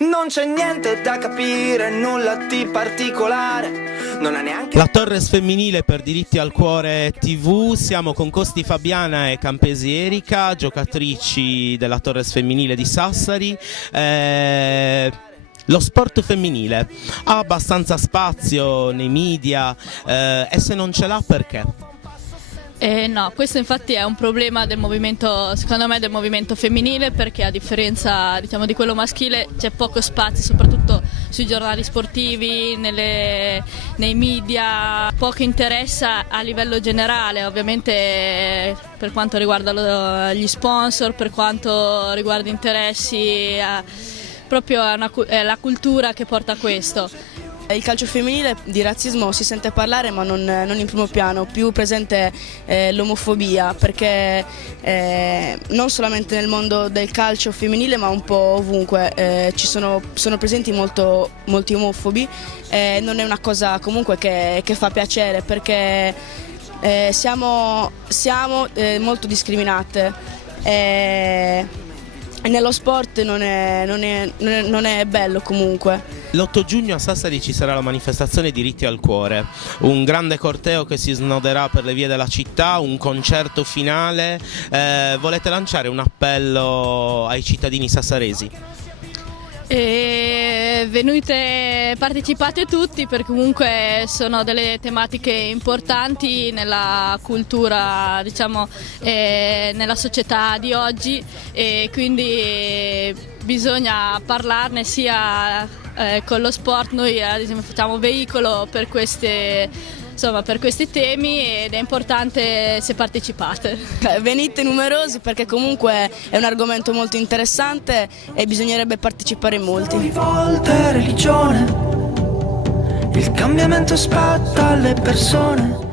Non c'è niente da capire, nulla di particolare, non ha neanche... La Torres femminile per Diritti al Cuore TV, siamo con Costi Fabiana e Campesi Erika, giocatrici della Torres femminile di Sassari. Lo sport femminile ha abbastanza spazio nei media e se non ce l'ha perché? No, questo infatti è un problema del movimento, secondo me, del movimento femminile, perché a differenza, diciamo, di quello maschile c'è poco spazio, soprattutto sui giornali sportivi, nei media, poco interesse a livello generale, ovviamente per quanto riguarda gli sponsor, per quanto riguarda interessi, proprio è la cultura che porta a questo. Il calcio femminile di razzismo si sente parlare, ma non in primo piano, più presente l'omofobia, perché non solamente nel mondo del calcio femminile ma un po' ovunque sono presenti molti omofobi, non è una cosa comunque che fa piacere, perché siamo molto discriminate. Nello sport non è bello comunque. L'8 giugno a Sassari ci sarà la manifestazione Diritti al Cuore, un grande corteo che si snoderà per le vie della città, un concerto finale. Volete lanciare un appello ai cittadini sassaresi? Venite, partecipate tutti, perché comunque sono delle tematiche importanti nella cultura, diciamo, nella società di oggi, e quindi bisogna parlarne sia con lo sport. Noi ad esempio facciamo veicolo per questi temi, ed è importante se partecipate. Venite numerosi, perché comunque è un argomento molto interessante e bisognerebbe partecipare in molti. Ogni volta è religione, il cambiamento spetta alle persone.